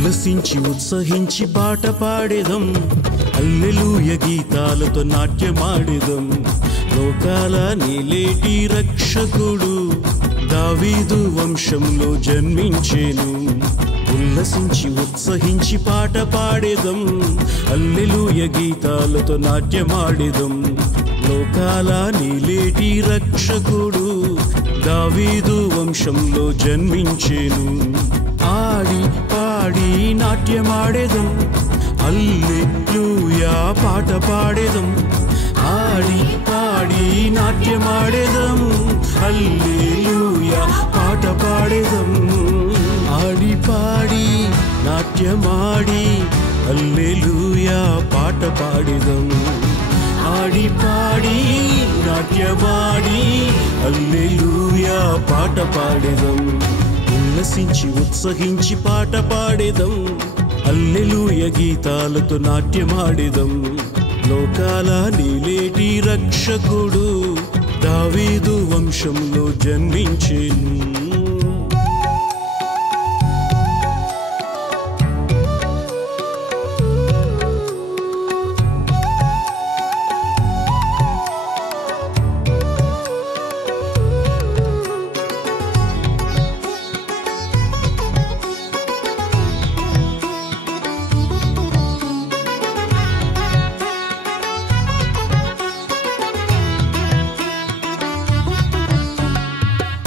ఉల్లసించి ఉత్సహించి పాట పాడేదం, హల్లెలూయా గీతాలతో నాట్యమాడేదం. లోకాల నీలేటి రక్షకుడు దావీదు వంశంలో జన్మించేను. ఉల్లసించి ఉత్సహించి పాట పాడేదం, హల్లెలూయా గీతాలతో నాట్యమాడేదం. లోకాల నీలేటి రక్షకుడు దావీదు వంశంలో జన్మించేను. ఆడి పాడి నాట్యమాడేదం, హల్లెలూయా పాట పాడేదం. ఆడి పాడి నాట్యమాడేదం, హల్లెలూయా పాట పాడేదం. ఆడి పాడి నాట్యమాడి హల్లెలూయా పాట పాడేదం. ఆడి పాడి నాట్యమాడి హల్లెలూయా పాట పాడేదం. ఉల్లసించి ఉత్సహించి పాట పాడేదం, హల్లెలూయా గీతాలతో నాట్యమాడేదం. లోకాల నీలేటి రక్షకుడు దావీదు వంశంలో జన్మించేను.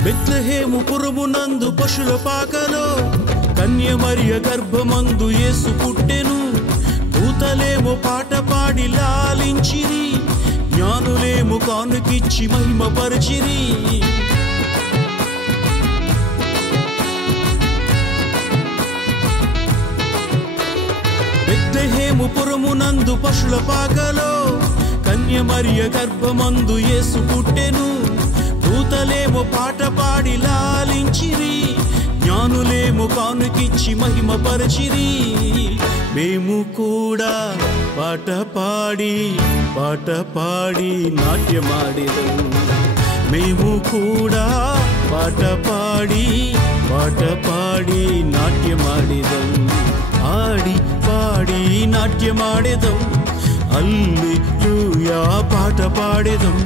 బెత్లెహేము పురమునందు పశుల పాకలో కన్య మరియ గర్భమందు యేసు పుట్టెను. దూతలేమో పాట పాడి లాలించిరి, జ్ఞానులేమో కానుకిచ్చి మహిమపరిచిరి. బెత్లెహేము పురమునందు పశుల పాకలో కన్య మరియ గర్భమందు యేసు పుట్టెను. దూతలేమో పాట పాడి లాలించిరి, జ్ఞానులేమో కానుకిచ్చి మహిమపరిచిరి. మేము కూడా పాట పాడి నాట్యమాడేదం. మేము కూడా పాట పాడి నాట్యమాడేదం. ఆడి పాడి నాట్యమాడేదం, హల్లెలూయా పాట పాడేదం.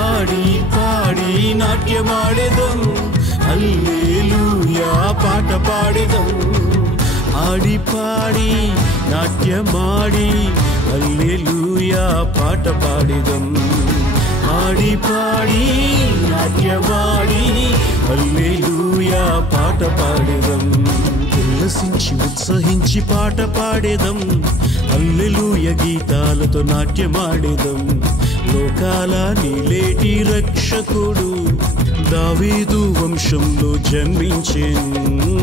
ఆడి పాడి నాట్యమాడేదం, హల్లెలూయా పాట పాడేదం. ఆడి పాడి నాట్యమాడి హల్లెలూయా పాట పాడేదం. ఆడి పాడి నాట్యమాడి హల్లెలూయా పాట పాడేదం. ఉల్లసించి ఉత్సహించి పాట పాడేదం, హల్లెలూయా గీతాలతో నాట్యమాడేదం. లోకాల నీలేటి రక్షకుడు దావీదు వంశంలో జన్మించెను.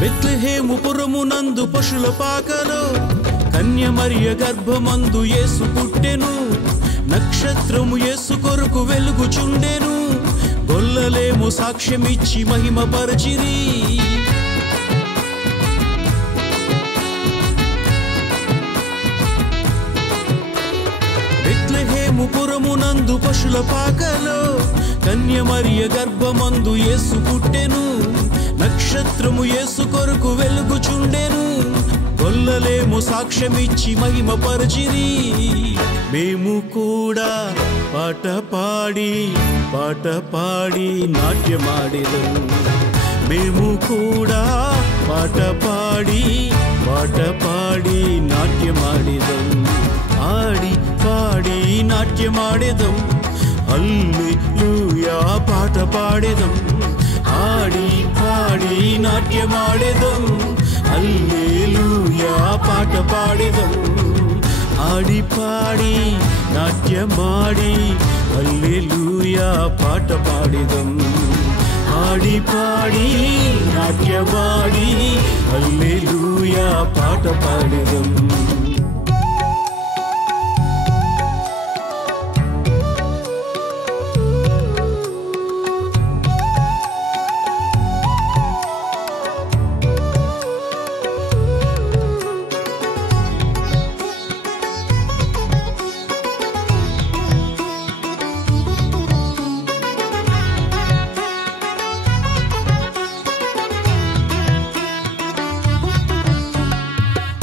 బెత్లెహేము పురమునందు పశుల పాకలో కన్య మరియ గర్భమందు యేసు పుట్టెను. నక్షత్రము యేసు కొరకు వెలుగుచుండెను, గొల్లలేమో సాక్ష్యమిచ్చి మహిమపరచిరి. బెత్లెహేము పురమునందు పశుల పాకలో కన్య మరియ గర్భమందు యేసు పుట్టెను. నక్షత్రము యేసు కొరకు వెలుగుచుండెను, గొల్లలేమో సాక్ష్యమిచ్చి మహిమపరచిరి. మేము కూడా పాట పాడి నాట్యమాడేదం. మేము కూడా పాట పాడి నాట్యమాడేదం. ఆడి పాడి నాట్యమాడేదం, హల్లెలూయా పాట పాడేదం. ఆడి పాడి నాట్యమాడేదం, హల్లెలూయా పాట పాడెదం ఆడి పాడి నాట్యమాడి హల్లెలూయా పాట పాడెదం ఆడి పాడి నాట్యమాడి హల్లెలూయా పాట పాడెదం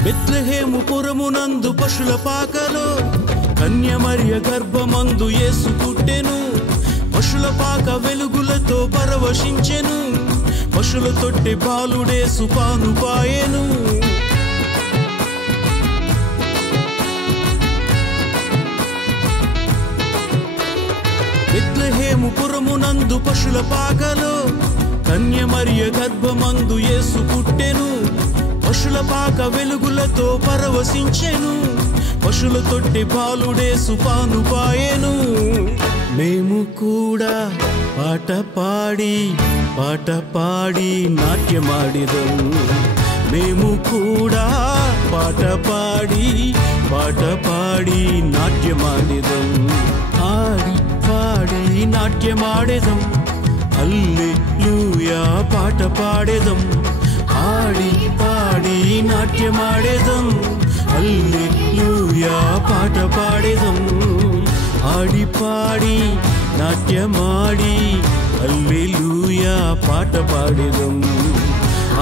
బెత్లెహేము పురమునందు పశుల పాకలో కన్యమర్య గర్భమందు యేసు పుట్టెను పశుల పాక వెలుగులతో పరవశించెను పశుల తొట్టె బాలుడేసు పానుపాయెను బెత్లెహేము పురమునందు పశుల పాకలో కన్యమర్య గర్భమందు యేసు పుట్టెను పశుల పాక వెలుగులతో పరవశించెను పశుల తొట్టె బాలుడేసు పానుపాయెను మేము కూడా పాట పాడి నాట్యమాడిదం మేము కూడా పాట పాడి నాట్యమాడిదం ఆడి పాడి నాట్యమాడెదం హల్లెలూయా పాట పాడెదం ఆడి పాడి నాట్యమాడెదం హల్లెలూయా పాట పాడెదం ఆడి పాడి నాట్యమాడి హల్లెలూయా పాట పాడెదం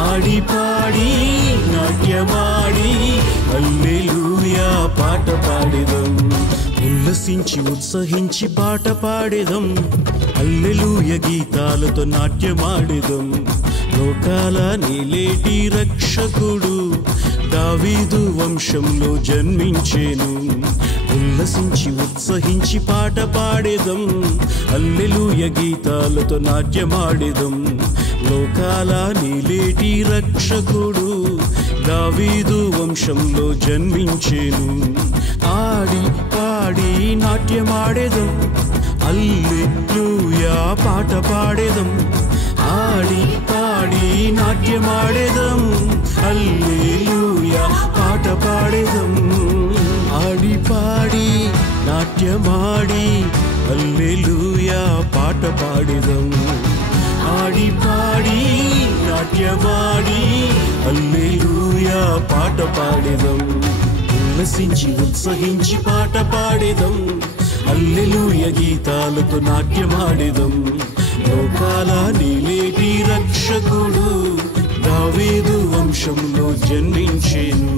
ఆడి పాడి నాట్యమాడి హల్లెలూయా పాట పాడెదం ఉల్లసించి ఉత్సహించి పాట పాడెదం హల్లెలూయా గీతాలతో నాట్యమాడెదం లోకాల నీలేటి రక్షకుడు దావీదు వంశంలో జన్మించెను ఉల్లసించి ఉత్సహించి పాట పాడెదం హల్లెలూయా గీతాలతో నాట్యమాడెదం లోకాల నీలేటి రక్షకుడు దావీదు వంశంలో జన్మించెను ఆడి పాడి నాట్యమాడెదం హల్లెలూయా పాట పాడెదం ఆడి పాడి నాట్యమాడెదం హల్లెలూయా పాట పాడెదం ఆడి పాడి నాట్యమాడి హల్లెలూయా పాట పాడెదం ఆడి పాడి నాట్యమాడి హల్లెలూయా పాట పాడెదం ఉల్లసించి ఉత్సహించి పాట పాడెదం హల్లెలూయా గీతాలతో నాట్యమాడెదం లోకాల నీలేటి రక్షకుడు దావీదు వంశంలో జన్మించెను